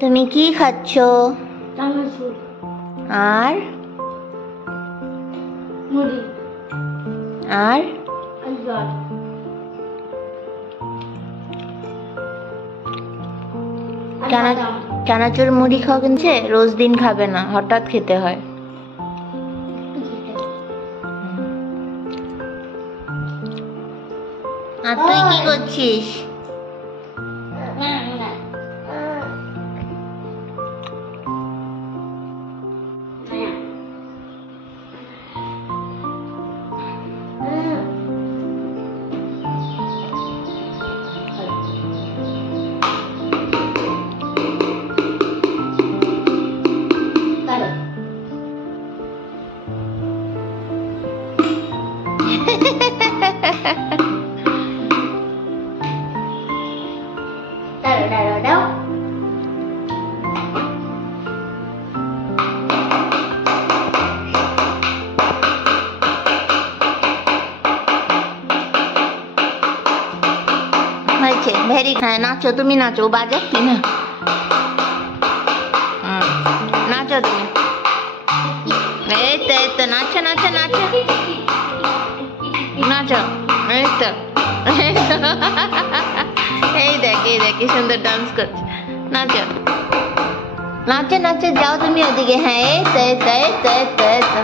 তুমি কি খাচ্ছ? আর মুড়ি আর চানাচুর মুড়ি খাও কিনছে, রোজ দিন খাবে না, হঠাৎ খেতে হয়। আর তুই কি করছিস? ভেরি হ্যাঁ, নাচো তুমি, নাচো। বাজার কি না, নাচো তুমি। এই তো এই তো, নাচো নাচো নাচো নাচো। এই তো এই দেখ কি সুন্দর ডান্স করছে। নাচো নাচো নাচো, যাও তুমি ওদিকে। হ্যাঁ এই তো এই তো এই তো এই তো এই তো।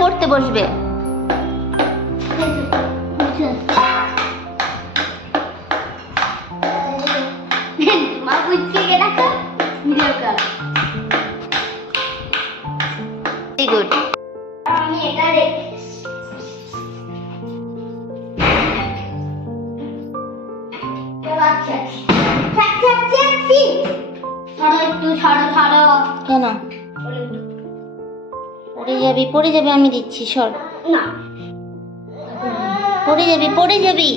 পড়তে বসবে। গুড। আমি এটা রেখে কেন পড়ে যাবি, আমি দিচ্ছি, সর। না, পড়ে যাবি।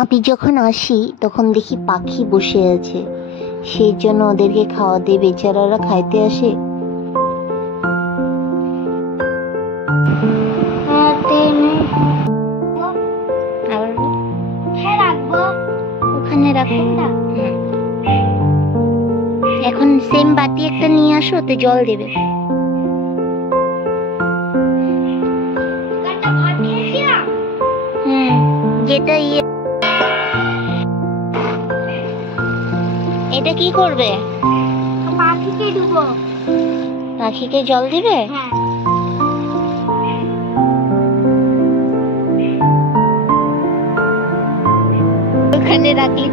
আমি যখন আসি তখন দেখি পাখি বসে আছে, সেই জন্য ওদেরকে খাওয়া দিয়ে বেচারারা খাইতে আসে। ওখানে রাখো। এখন সেম বাটি একটা নিয়ে আসো, ওতে জল দেবে। যেটা এটা কি করবে? পাখিকে দেবো। পাখিকে জল দিবে? হ্যাঁ। ওখানে রাখলি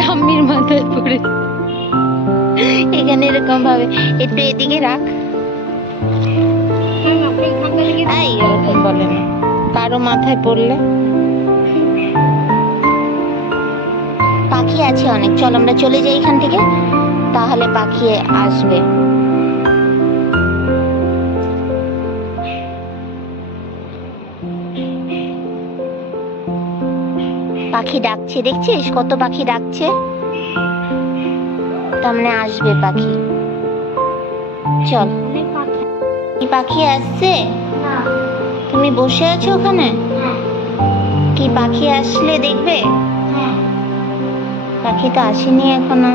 ঠাম্মির মাথায় পড়ে। এখানে এরকম ভাবে একটু এদিকে রাখ। এরকম বলে না, কারো মাথায় পড়লে। পাখি আছে অনেক, চল আমরা চলে যাই এখান থেকে, তাহলে পাখি আসবে। পাখি ডাকছে, দেখছিস কত পাখি ডাকছে, তার মানে আসবে পাখি। চল। কি পাখি আসছে? তুমি বসে আছো ওখানে? কি পাখি আসলে দেখবে? পাখি তো আসেনি এখনো।